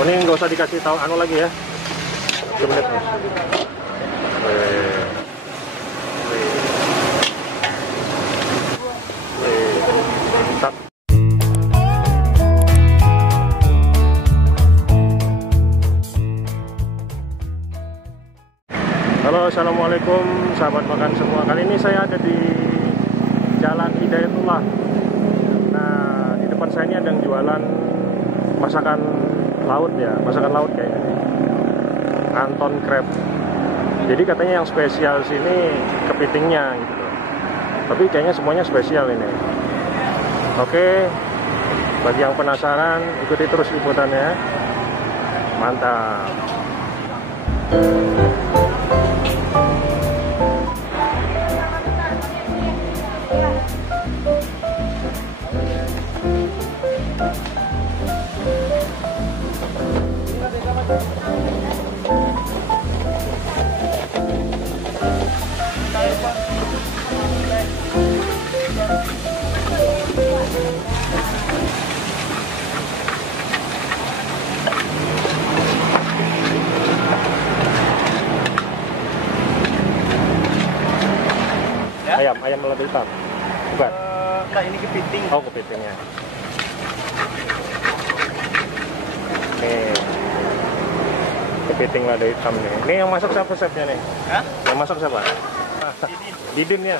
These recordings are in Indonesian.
Oh, ini nggak usah dikasih tahu anu lagi ya. 1 menit nih. Mantap. Halo, assalamualaikum sahabat makan semua. Kali ini saya ada di Jalan Hidayatullah. Nah, di depan saya ini ada yang jualan masakan laut ya, masakan laut kayak ini. Canton crab. Jadi katanya yang spesial sini kepitingnya gitu loh. Tapi kayaknya semuanya spesial ini. Oke, bagi yang penasaran ikuti terus liputannya. Mantap. Ayam lada hitam. Bukan? Enggak, ini kepiting. Oh, kepitingnya. Nih. Kepiting lada hitam nih. Ini yang masak siapa chefnya nih? Hah? Yang masak siapa? Didin ya?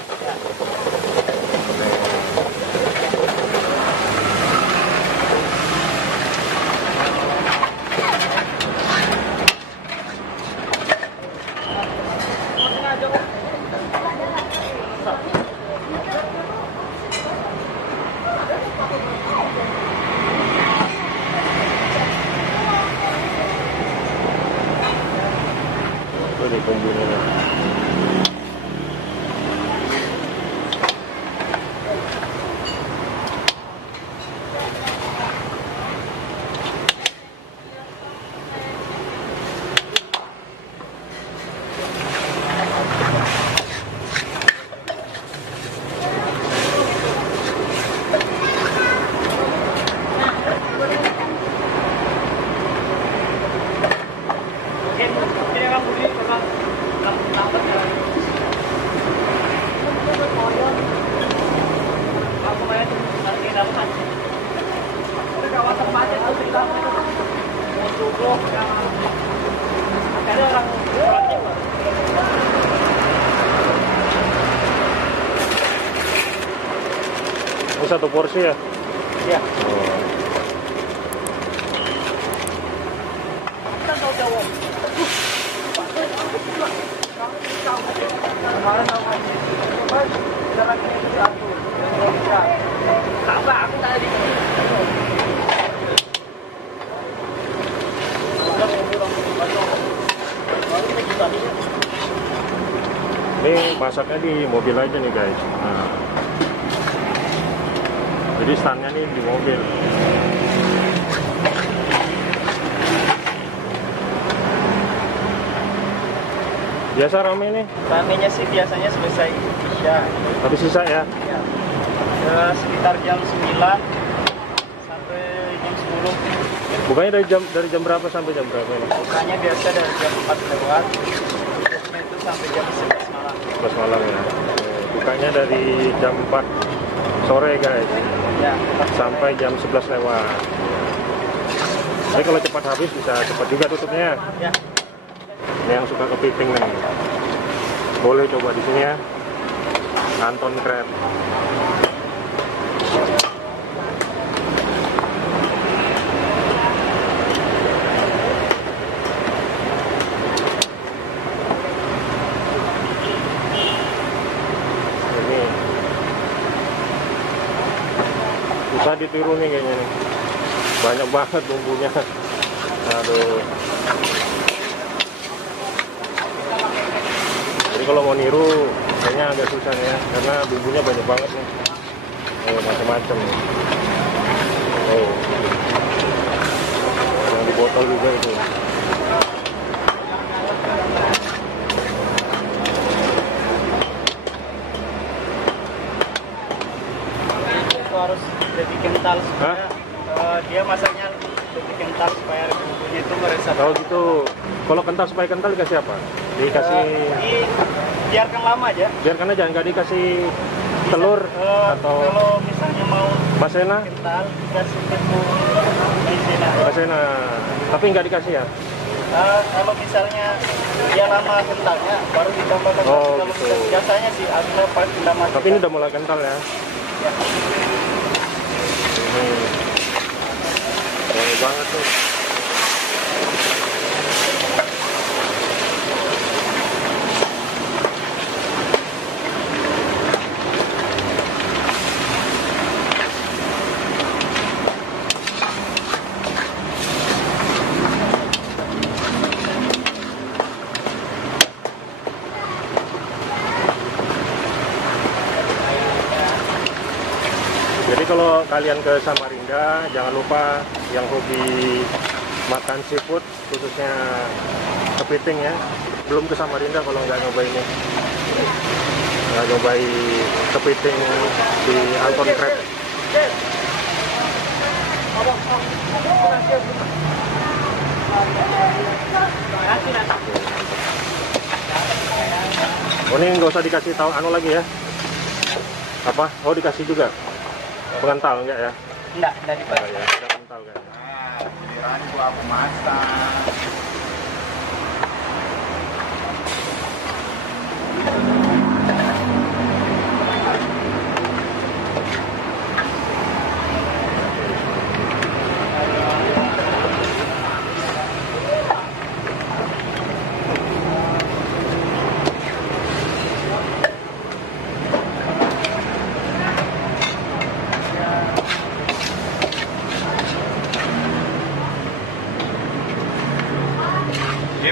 Itu di bumbunya. Ini satu porsi ya? Iya. Oh. Ini masaknya di mobil aja nih guys. Nah. Jadi standnya nih di mobil. Biasa rame nih? Ramenya sih biasanya selesai Isya. Habis sisa ya? Ya. Sekitar jam 9 sampai jam 10. Bukannya dari jam berapa sampai jam berapa ini? Bukanya biasa dari jam 4 lewat. Tutupnya itu sampai jam 11 malam. 11 malam ya. Bukanya dari jam 4 sore guys. Ya, Sampai jam 11 lewat. Tapi kalau cepat habis bisa cepat juga tutupnya. ya. Ini yang suka kepiting nih, boleh coba di sini ya. Canton crab. Ini susah ditiru nih kayaknya nih. Banyak banget bumbunya. Aduh. Jadi kalau mau niru kayaknya agak susah ya, karena bumbunya banyak banget nih. Macam-macam nih. Yang di botol juga itu. Itu harus lebih kental supaya dia masaknya lebih kental supaya begitu meresap. Kalau gitu, kalau kental supaya kental dikasih apa? Dikasih Biarkan lama aja. biarkan aja, nggak dikasih telur atau kalau misalnya mau masena? kental dikasih tepung maizena. Masena, tapi nggak dikasih ya? Kalau misalnya dia lama kentalnya baru ditambahkan Oh, kalau gitu. biasanya sih aku pasti lama. Tapi ini udah mulai kental ya. Ya. Ini wangi banget tuh. Jadi kalau kalian ke Samarinda, jangan lupa yang hobi makan seafood, khususnya kepiting ya. Belum ke Samarinda kalau nggak nyobain ini. Nggak nyobain kepiting di Anton Crab. Oh, ini nggak usah dikasih tahu anu lagi ya? Apa? Oh, dikasih juga? Pengental enggak ya? Enggak Oh, dipakai. ya, udah kental kan. Nah, giliran itu aku masak.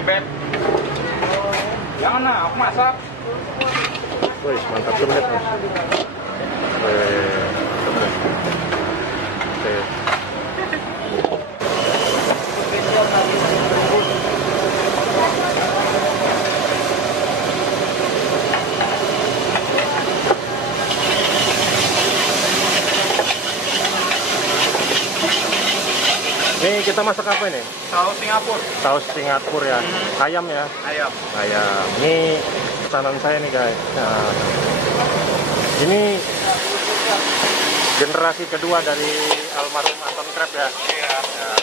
Beb. Jangan nah, aku masak. Wih, mantap banget nih. Oke. Ini kita masak apa ini? Saus Singapura. Saus Singapura ya. Ayam ya. Ayam. Ayam. Ini pesanan saya nih guys. Nah, ini generasi kedua dari almarhum Anton Crab ya. Iya. Nah,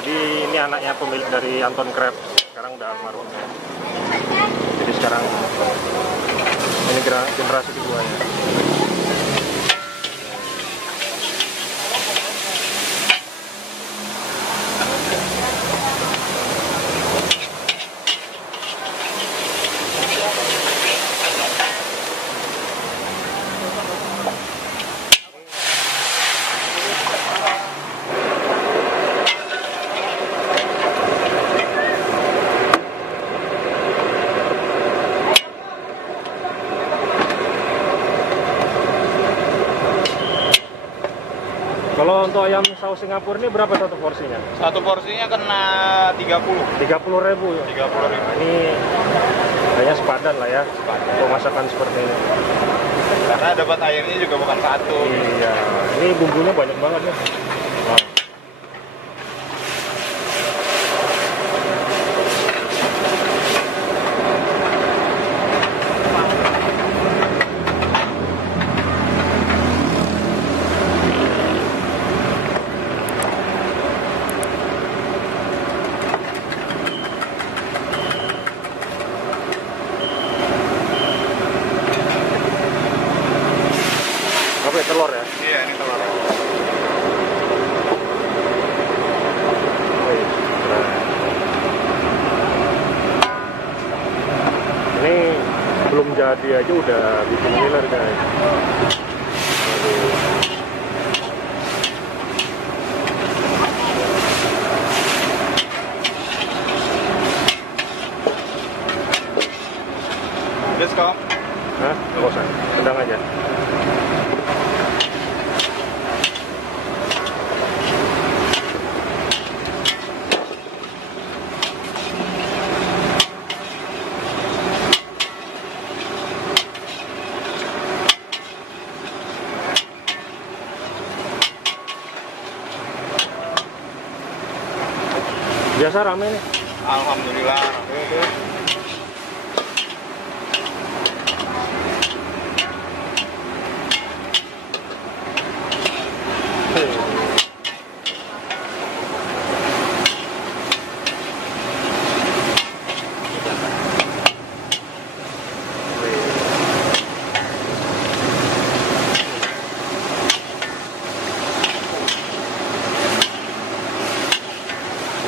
jadi ini anaknya pemilik dari Anton Crab. Sekarang udah almarhum ya. Jadi sekarang ini generasi kedua ya. Kalau untuk ayam saus Singapura ini berapa satu porsinya? Satu porsinya kena 30. 30.000 ya? 30.000. Nah, ini kayaknya sepadan lah ya. Untuk masakan seperti ini. Karena dapat airnya juga bukan satu. Iya, ini bumbunya banyak banget ya. Wow. Oke, telur ya. Iya, ini telur. Wih, keren. Ini belum jadi aja udah bikin ngiler guys. Aduh. Yes, kok. Hah? Nggak usah, sedang aja. Biasa rame nih. Alhamdulillah.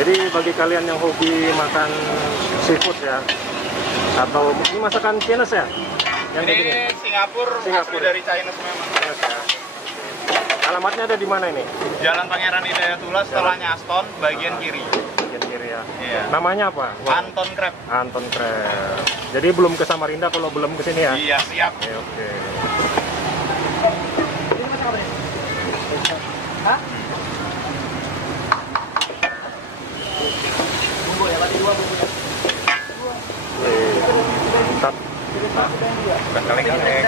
Jadi bagi kalian yang hobi makan seafood ya, atau ini masakan Chinese ya? Yang kayak gini? Ini Singapura, asli dari China memang. Chinese ya. Alamatnya ada di mana ini? Jalan Pangeran Hidayatullah, setelahnya Aston, bagian kiri. Bagian kiri ya. Iya. Namanya apa? Anton Crab. Anton Crab. Jadi belum ke Samarinda kalau belum ke sini ya? Iya, siap. Oke, oke. Hah? Bumbu ya, tadi 2 bumbunya. Mantap. Bukan kaleng-kaleng.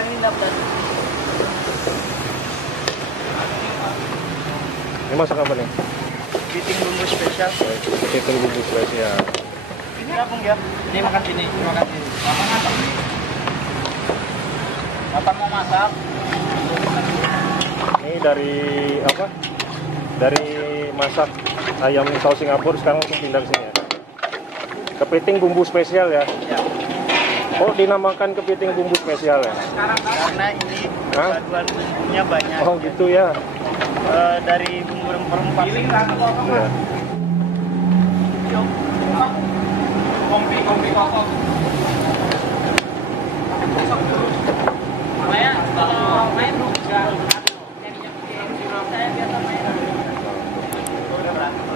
Ini masak apa nih? Kepiting bumbu spesial. Kepiting bumbu spesial. Ini apa ya? Ini makan sini, makan sini. Bapak mau masak? Ini dari apa? Dari masak ayam saus Singapura sekarang langsung pindah ke sini ya. Kepiting bumbu spesial ya. Ya. Oh, dinamakan kepiting bumbu spesial ya. Karena ini paduan bumbunya banyak. Oh, gitu ya. Dari bumbu rempah-rempah. Iya. Kompi kokok. Makanya kalau main enggak saya biasa main. Udah berantem.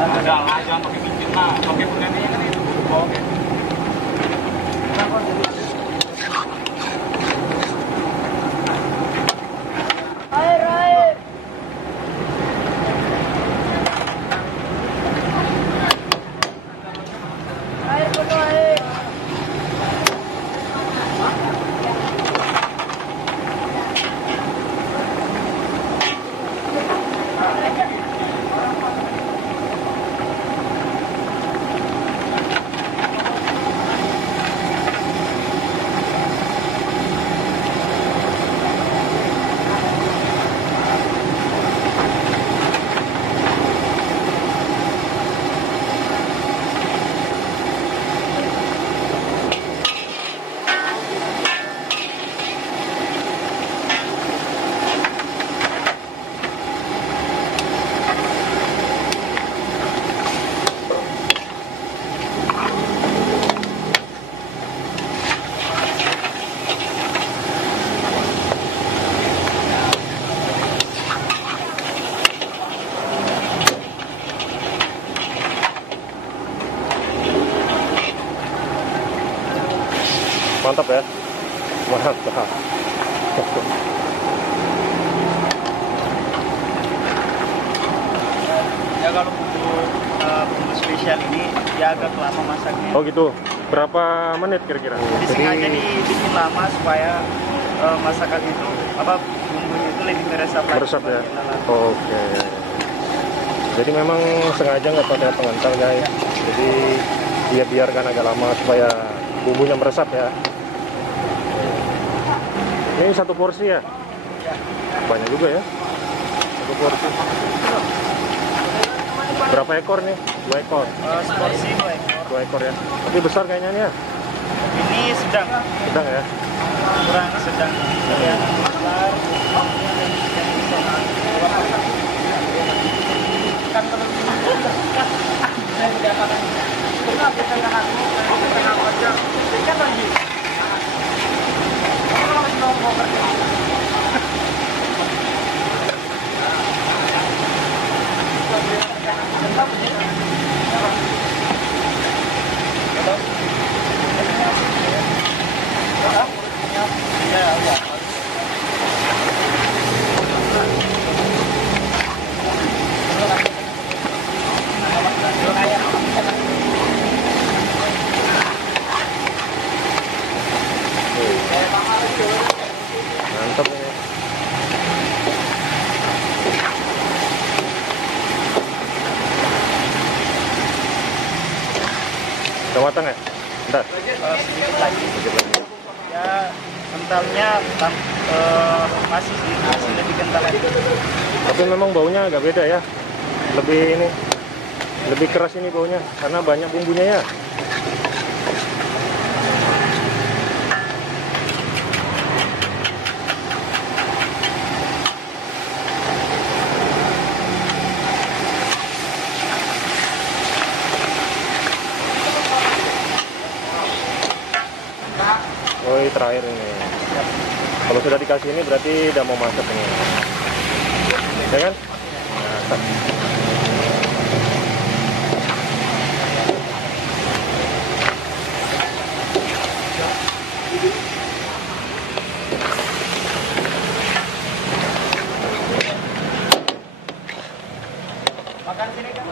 Enggak lah, jangan pakai micin lah. Pakai penggantinya kan itu. Oke. Air, air. Air penuh air. Mantap ya. Mantap. Ya kalau bumbu spesial ini dia agak lama masaknya. Oh gitu. Berapa menit kira-kira? Sengaja dibikin lama supaya masakan itu bumbunya itu lebih meresap lagi. Meresap ya. Makin lama. Oke. Jadi memang sengaja nggak pakai pengental guys. Jadi dia biarkan agak lama supaya bumbunya meresap ya. Ini satu porsi ya? Ya. Banyak juga ya. Satu porsi. Berapa ekor nih? 2 ekor. Seporsi 2 ekor. 2 ekor ya. Tapi besar kayaknya nih ya. Ini sedang. Sedang ya. Kurang sedang. Yang besar. Kan Mantap ini. Udah matang ya? Bentar. sedikit lagi. Ya kentalnya masih lebih kental lagi. Tapi memang baunya agak beda ya. Lebih keras ini baunya karena banyak bumbunya ya. Oh, ini terakhir ini. Kalau sudah dikasih ini berarti udah mau masak ini. Ya kan? Masak. Makan sini kan?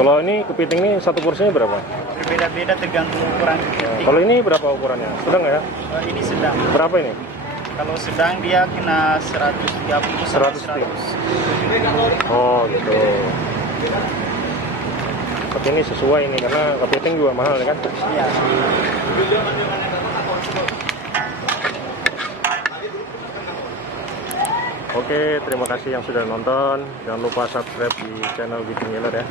Kalau ini kepiting ini satu porsinya berapa? Berbeda-beda tergantung ukuran. Kalau ini berapa ukurannya? Sedang ya? Ini sedang. Berapa ini? Kalau sedang dia kena 130 sampai 100. 100. Oh gitu. Tapi ini sesuai ini karena kepiting juga mahal ya kan? Iya. Oke, terima kasih yang sudah nonton. Jangan lupa subscribe di channel Bikin Ngiler ya.